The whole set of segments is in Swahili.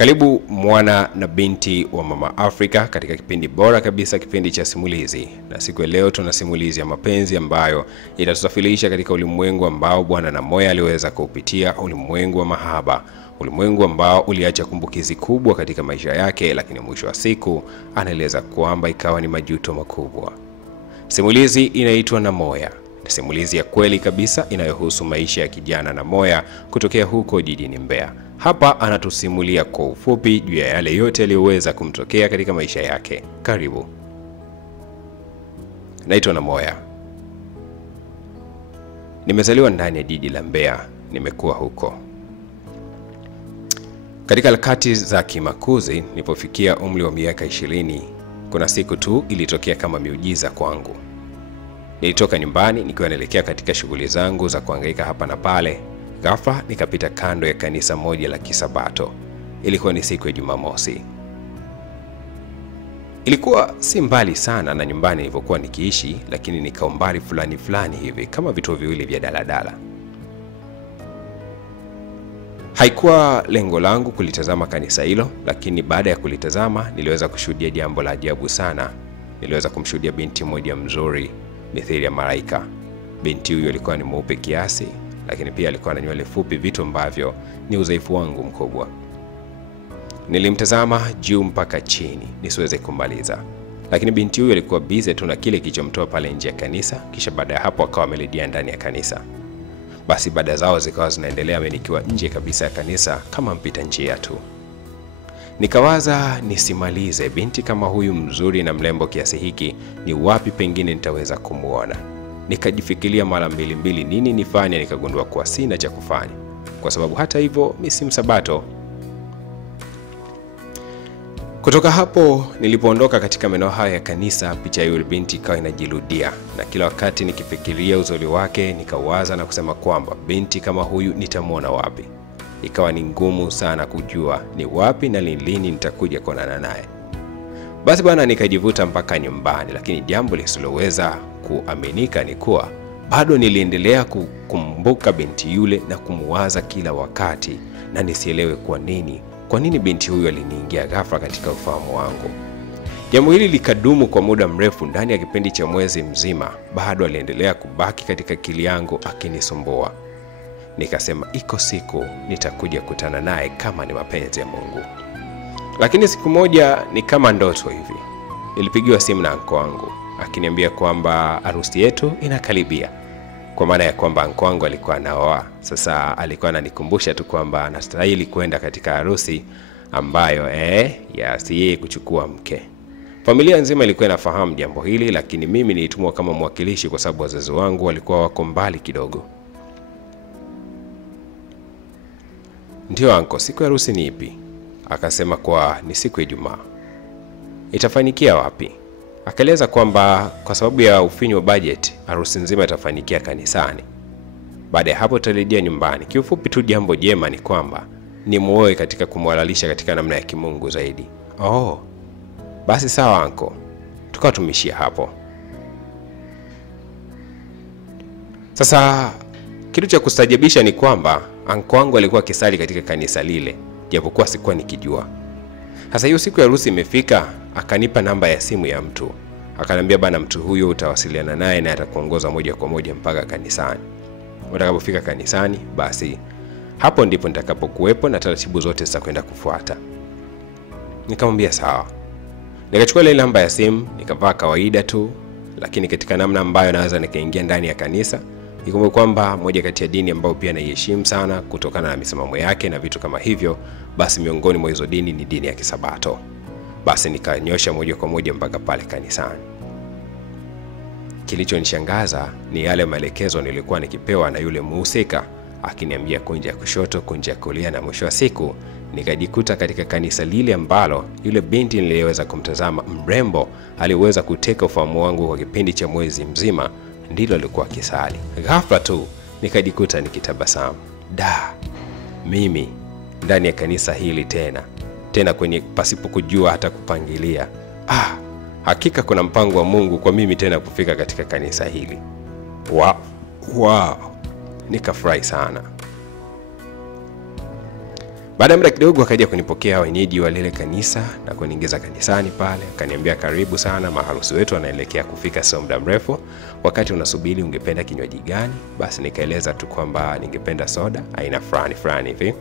Karibu mwana na binti wa Mama Afrika katika kipindi bora kabisa, kipindi cha simulizi. Na siku ya leo tuna simulizi ya mapenzi ambayo itatusafirisha katika ulimwengu ambao Bwana Namoya aliweza kuupitia, ulimwengu wa mahaba, ulimwengu ambao uliacha kumbukizi kubwa katika maisha yake, lakini mwisho wa siku anaeleza kwamba ikawa ni majuto makubwa. Simulizi inaitwa Namoya. Ni simulizi ya kweli kabisa inayohusu maisha ya kijana Namoya kutokea huko jijini Mbeya. Hapa anatusimulia kwa ufupi juu ya yale yote yaliyoweza kumtokea katika maisha yake. Karibu. Naitwa Namoya. Nimezaliwa ndani ya jiji la Mbeya, nimekuwa huko. Katika harakati za kimakuzi, nilipofikia umri wa miaka 20, kuna siku tu ilitokea kama miujiza kwangu. Nilitoka nyumbani nikiwa naelekea katika shughuli zangu za kuhangaika hapa na pale. Ghafla nikapita kando ya kanisa moja la Kisabato. Ilikuwa ni siku ya Jumamosi. Ilikuwa si mbali sana na nyumbani nilipokuwa nikiishi, lakini ni kaumbali fulani hivi, kama vituo viwili vya daladala. Haikuwa lengo langu kulitazama kanisa hilo, lakini baada ya kulitazama niliweza kushuhudia jambo la ajabu sana. Niliweza kumshuhudia binti moja mzuri mithili ya malaika. Binti huyo alikuwa ni mweupe kiasi, lakini pia alikuwa na nywele fupi, vitu ambavyo ni udhaifu wangu mkubwa. Nilimtazama juu mpaka chini nisiweze kumaliza, lakini binti huyo alikuwa busy tu na kile kilichomtoa pale nje ya kanisa, kisha baada ya hapo akawa amerejea ndani ya kanisa. Basi baada zao zikawa zinaendelea, mimi nikiwa nje kabisa ya kanisa kama mpita njia tu. Nikawaza nisimalize, binti kama huyu mzuri na mlembo kiasi hiki, ni wapi pengine nitaweza kumuona. Nikajifikiria mara mbili nini nifanye, nikagundua kuwa sina cha kufanya, kwa sababu hata hivyo mimi si Msabato. Kutoka hapo nilipoondoka katika maeneo haya ya kanisa, picha ya yule binti ikawa inajirudia, na kila wakati nikifikiria uzuri wake nikawaza na kusema kwamba binti kama huyu nitamuona wapi. Ikawa ni ngumu sana kujua ni wapi na lini nitakuja kuonana naye. Basi bwana, nikajivuta mpaka nyumbani, lakini jambo lisiloweza kuaminika ni kuwa bado niliendelea kukumbuka binti yule na kumuwaza kila wakati, na nisielewe kwa nini binti huyu aliniingia ghafla katika ufahamu wangu. Jambo hili likadumu kwa muda mrefu. Ndani ya kipindi cha mwezi mzima bado aliendelea kubaki katika akili yangu akinisumbua. Nikasema iko siku nitakuja kutana naye kama ni mapenzi ya Mungu. Lakini siku moja ni kama ndoto hivi. Nilipigiwa simu na anko wangu akiniambia kwamba harusi yetu inakaribia. Kwa maana ya kwamba anko wangu alikuwa anaoa. Sasa alikuwa ananikumbusha tu kwamba anastahili kwenda katika harusi ambayo si yeye kuchukua mke. Familia nzima ilikuwa inafahamu jambo hili, lakini mimi nilitumwa kama mwakilishi kwa sababu wazazi wangu walikuwa wako mbali kidogo. Ndio anko, siku ya harusi ni ipi? Akasema kwa ni siku ya Ijumaa. Itafanikia wapi? Akaeleza kwamba kwa sababu ya ufinyu wa budget, harusi nzima itafanikia kanisani. Baada ya hapo tutarejea nyumbani. Kiufupi tu jambo jema ni kwamba ni muoe katika kumwalalisha katika namna ya kimungu zaidi. Basi sawa anko. Tukawa tumishia hapo. Sasa kitu cha kustajabisha ni kwamba anko wangu alikuwa kisali katika kanisa lile, japokuwa sikuwa nikijua. Sasa hiyo siku ya harusi imefika, akanipa namba ya simu ya mtu. Akaniambia bana, mtu huyo utawasiliana naye na atakuongoza moja kwa moja mpaka kanisani. Utakapofika kanisani, basi hapo ndipo nitakapokuwepo na taratibu zote zitakwenda kufuata. Nikamwambia sawa. Nikachukua ile namba ya simu, nikavaa kawaida tu, lakini katika namna ambayo naweza nikaingia ndani ya kanisa. Nikumbuka kwamba moja kati ya dini ambayo pia naiheshimu sana kutokana na misimamo yake na vitu kama hivyo, basi miongoni mwa hizo dini ni dini ya Kisabato. Basi nikanyosha moja kwa moja mpaka pale kanisani. Kilichonishangaza ni yale maelekezo nilikuwa nikipewa na yule muhusika, akiniambia kunja kushoto, kunja kulia, na mwisho wa siku nikajikuta katika kanisa lile ambalo yule binti niliweza kumtazama mrembo aliweza kuteka ufahamu wangu kwa kipindi cha mwezi mzima, ndilo alikuwa kisali. Ghafla tu nikajikuta nikitabasamu. Mimi ndani ya kanisa hili tena kwenye pasipo kujua hata kupangilia. Hakika kuna mpango wa Mungu kwa mimi tena kufika katika kanisa hili. Wow. Nikafurahi sana. Baada ya muda kidogo akaja kunipokea wenyeji wa lile kanisa na kuniingiza kanisani pale. Akaniambia karibu sana, maharusi wetu anaelekea kufika sio muda mrefu. Wakati unasubiri ungependa kinywaji gani? Basi nikaeleza tu kwamba ningependa soda aina fulani hivi.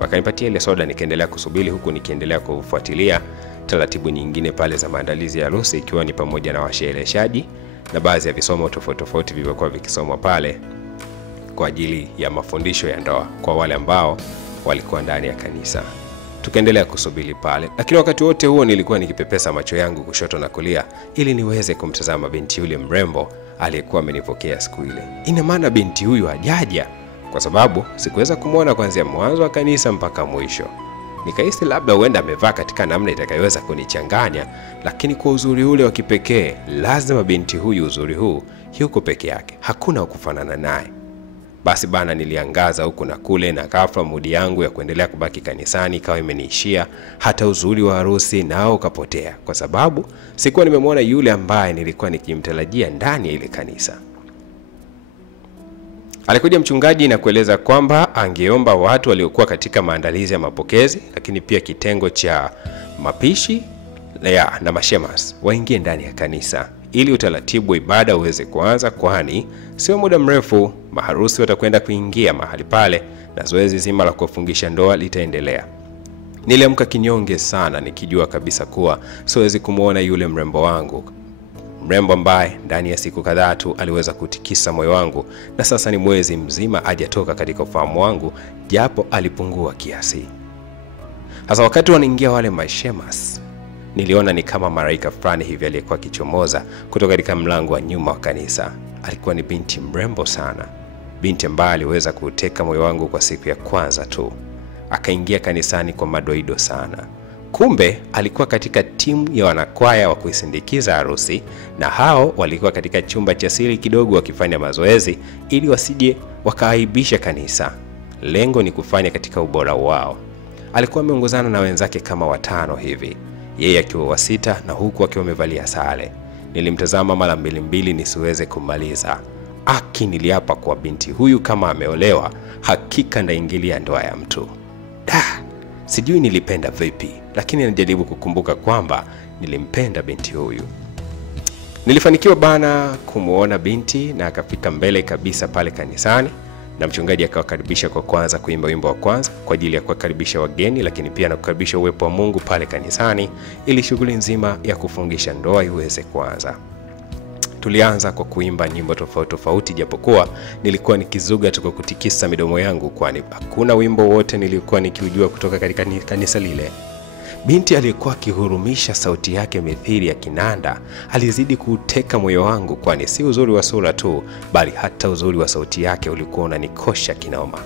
Wakanipatia ile soda, nikaendelea kusubiri huku nikiendelea kufuatilia taratibu nyingine pale za maandalizi ya harusi, ikiwa ni pamoja na washereheshaji na baadhi ya visomo tofauti vilivyokuwa vikisomwa pale kwa ajili ya mafundisho ya ndoa kwa wale ambao walikuwa ndani ya kanisa. Tukaendelea kusubiri pale, lakini wakati wote huo nilikuwa nikipepesa macho yangu kushoto na kulia ili niweze kumtazama binti yule mrembo aliyekuwa amenipokea siku ile. Ina maana binti huyu hajaja, kwa sababu sikuweza kumuona kuanzia mwanzo wa kanisa mpaka mwisho. Nikahisi labda huenda amevaa katika namna itakayoweza kunichanganya, lakini kwa uzuri ule wa kipekee, lazima binti huyu uzuri huu yuko peke yake, hakuna kufanana naye. Basi bana, niliangaza huku na kule, na ghafla mudi yangu ya kuendelea kubaki kanisani ikawa imeniishia. Hata uzuri wa harusi nao ukapotea, kwa sababu sikuwa nimemwona yule ambaye nilikuwa nikimtarajia ndani ya ile kanisa. Alikuja mchungaji na kueleza kwamba angeomba watu waliokuwa katika maandalizi ya mapokezi, lakini pia kitengo cha mapishi na mashemas waingie ndani ya kanisa ili utaratibu wa ibada uweze kuanza, kwani sio muda mrefu maharusi watakwenda kuingia mahali pale na zoezi zima la kufungisha ndoa litaendelea. Niliamka kinyonge sana, nikijua kabisa kuwa siwezi kumuona yule mrembo wangu, mrembo ambaye ndani ya siku kadhaa tu aliweza kutikisa moyo wangu, na sasa ni mwezi mzima hajatoka katika ufahamu wangu, japo alipungua kiasi. Hasa wakati wanaingia wale mashemas, niliona ni kama malaika fulani hivi aliyekuwa kichomoza kutoka katika mlango wa nyuma wa kanisa. Alikuwa ni binti mrembo sana, binti ambaye aliweza kuteka moyo wangu kwa siku ya kwanza tu. Akaingia kanisani kwa madoido sana. Kumbe alikuwa katika timu ya wanakwaya wa kuisindikiza harusi, na hao walikuwa katika chumba cha siri kidogo wakifanya mazoezi ili wasije wakaaibisha kanisa. Lengo ni kufanya katika ubora wao. Alikuwa ameongozana na wenzake kama 5 hivi, yeye akiwa wa 6 na huku akiwa amevalia sare. Nilimtazama mara mbili nisiweze kumaliza. Niliapa kwa binti huyu kama ameolewa, hakika ndaingilia ndoa ya mtu. Sijui nilipenda vipi, lakini najaribu kukumbuka kwamba nilimpenda binti huyu. Nilifanikiwa bana kumuona binti na akafika mbele kabisa pale kanisani, na mchungaji akawakaribisha kwa kwanza kuimba wimbo wa kwanza kwa ajili ya kuwakaribisha wageni, lakini pia na kukaribisha uwepo wa Mungu pale kanisani ili shughuli nzima ya kufungisha ndoa iweze kuanza. Tulianza kwa kuimba nyimbo tofauti, japokuwa nilikuwa nikizuga tu kwa kutikisa midomo yangu, kwani hakuna wimbo wote nilikuwa nikiujua kutoka katika kanisa lile. Binti aliyekuwa akihurumisha sauti yake mithili ya kinanda alizidi kuteka moyo wangu, kwani si uzuri wa sura tu, bali hata uzuri wa sauti yake ulikuwa unanikosha kinoma.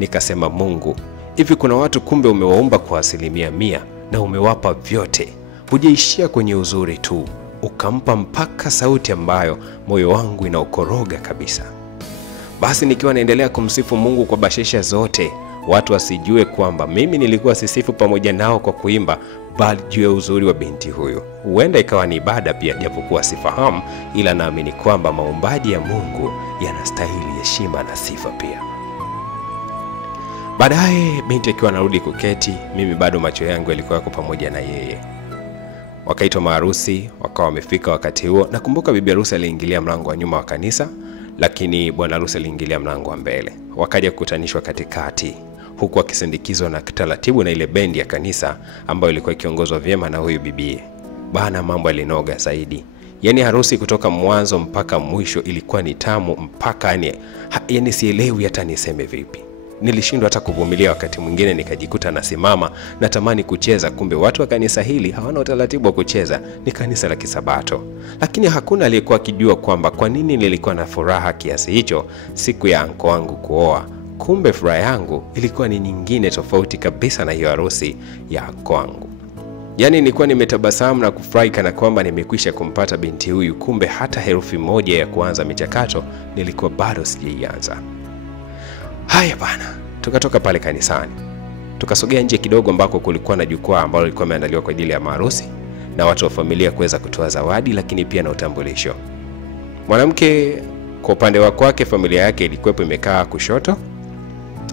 Nikasema, Mungu, hivi kuna watu kumbe umewaumba kwa 100% na umewapa vyote. Hujaishia kwenye uzuri tu, ukampa mpaka sauti ambayo moyo wangu inaukoroga kabisa. Basi nikiwa naendelea kumsifu Mungu kwa bashesha zote, watu wasijue kwamba mimi nilikuwa sisifu pamoja nao kwa kuimba, bali juu ya uzuri wa binti huyu. Huenda ikawa ni ibada pia, japokuwa sifahamu, ila naamini kwamba maumbaji ya Mungu yanastahili heshima na sifa pia. Baadaye binti akiwa anarudi kuketi, mimi bado macho yangu yalikuwa yako pamoja na yeye. Wakaitwa maharusi, wakawa wamefika wakati huo. Nakumbuka bibi harusi aliingilia mlango wa nyuma wa kanisa, lakini bwana harusi aliingilia mlango wa mbele. Wakaja kukutanishwa katikati, huku akisindikizwa na taratibu na ile bendi ya kanisa ambayo ilikuwa ikiongozwa vyema na huyu bibie. Bana, mambo yalinoga zaidi. Yaani harusi kutoka mwanzo mpaka mwisho ilikuwa ni tamu mpaka yani sielewi hata niseme vipi. Nilishindwa hata kuvumilia, wakati mwingine nikajikuta nasimama natamani kucheza, kumbe watu wa kanisa hili hawana utaratibu wa kucheza, ni kanisa la Kisabato. Lakini hakuna aliyekuwa akijua kwamba kwa nini nilikuwa na furaha kiasi hicho siku ya anko wangu kuoa. Kumbe furaha yangu ilikuwa ni nyingine tofauti kabisa na hiyo harusi ya anko wangu. Yaani nilikuwa nimetabasamu na kufurahi kana kwamba nimekwisha kumpata binti huyu, kumbe hata herufi moja ya kuanza michakato nilikuwa bado sijaianza. Haya bana, tukatoka pale kanisani. Tukasogea nje kidogo ambako kulikuwa na jukwaa ambalo lilikuwa limeandaliwa kwa ajili ya maharusi na watu wa familia kuweza kutoa zawadi, lakini pia na utambulisho. Mwanamke kwa upande wake familia yake ilikuwa imekaa kushoto,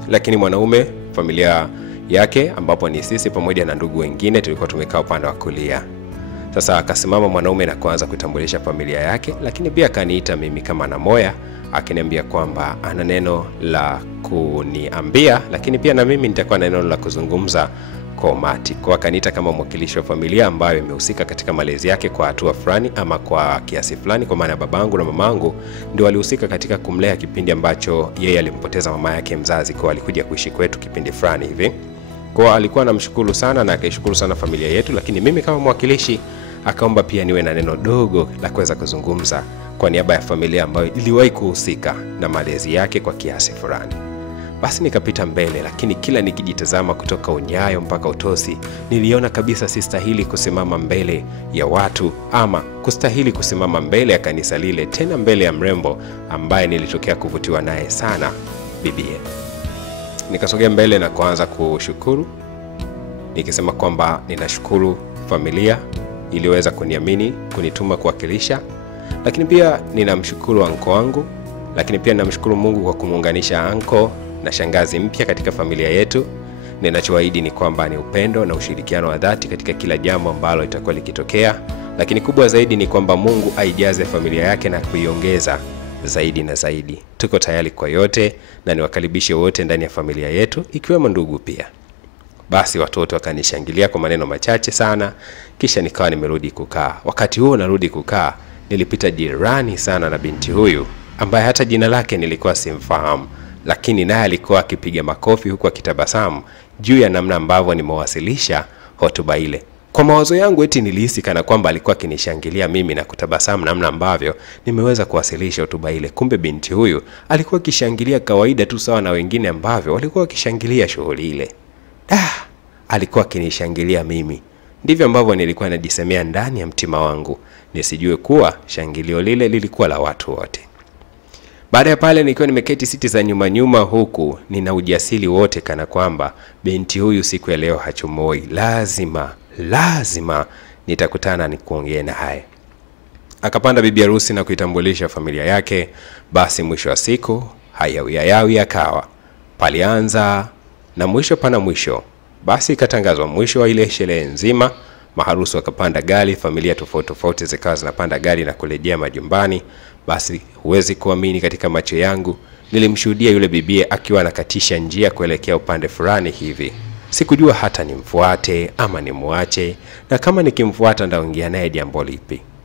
lakini mwanaume familia yake, ambapo ni sisi pamoja na ndugu wengine tulikuwa tumekaa upande wa kulia. Sasa akasimama mwanaume na kuanza kutambulisha familia yake, lakini pia akaniita mimi kama Namoya, akiniambia kwamba ana neno la kuniambia, lakini pia na mimi nitakuwa na neno la kuzungumza kwa umati. Kwa akaniita kama mwakilishi wa familia ambayo imehusika katika malezi yake kwa hatua fulani ama kwa kiasi fulani, kwa maana babangu na mamangu ndio walihusika katika kumlea kipindi ambacho yeye alimpoteza mama yake mzazi, kwa alikuja kuishi kwetu kipindi fulani hivi. Kwa alikuwa anamshukuru sana na akaishukuru sana familia yetu, lakini mimi kama mwakilishi akaomba pia niwe na neno dogo la kuweza kuzungumza kwa niaba ya familia ambayo iliwahi kuhusika na malezi yake kwa kiasi fulani. Basi nikapita mbele, lakini kila nikijitazama kutoka unyayo mpaka utosi, niliona kabisa sistahili kusimama mbele ya watu ama kustahili kusimama mbele ya kanisa lile, tena mbele ya mrembo ambaye nilitokea kuvutiwa naye sana, bibie. Nikasogea mbele na kuanza kushukuru, nikisema kwamba ninashukuru familia iliweza kuniamini, kunituma kuwakilisha, lakini pia ninamshukuru anko wangu, lakini pia ninamshukuru Mungu kwa kumuunganisha anko na shangazi mpya katika familia yetu. Ninachoahidi ni kwamba ni upendo na ushirikiano wa dhati katika kila jambo ambalo litakuwa likitokea, lakini kubwa zaidi ni kwamba Mungu aijaze familia yake na kuiongeza zaidi na zaidi. Tuko tayari kwa yote na niwakaribishe wote ndani ya familia yetu, ikiwemo ndugu pia. Basi watoto wakanishangilia kwa maneno machache sana, kisha nikawa nimerudi kukaa. Wakati huo narudi kukaa, nilipita jirani sana na binti huyu ambaye hata jina lake nilikuwa simfahamu, lakini naye alikuwa akipiga makofi huku akitabasamu juu ya namna ambavyo nimewasilisha hotuba ile. Kwa mawazo yangu eti nilihisi kana kwamba alikuwa akinishangilia mimi na kutabasamu namna ambavyo nimeweza kuwasilisha hotuba ile. Kumbe binti huyu alikuwa akishangilia kawaida tu sawa na wengine ambavyo walikuwa wakishangilia shughuli ile. Alikuwa akinishangilia mimi. Ndivyo ambavyo nilikuwa najisemea ndani ya mtima wangu, nisijue kuwa shangilio lile lilikuwa la watu wote. Baada ya pale nikiwa nimeketi siti za nyuma huku nina ujasiri wote kana kwamba binti huyu siku ya leo hachomoi, lazima nitakutana ni kuongea na haye. Akapanda bibi harusi na kuitambulisha familia yake. Basi mwisho wa siku hayawi akawa palianza na mwisho pana mwisho. Basi ikatangazwa mwisho wa ile sherehe nzima. Maharusi wakapanda gari, familia tofauti zikawa zinapanda gari na kurejea majumbani. Basi huwezi kuamini, katika macho yangu nilimshuhudia yule bibie akiwa anakatisha njia kuelekea upande fulani hivi. Sikujua hata nimfuate ama nimuache, na kama nikimfuata ndaongea naye jambo lipi.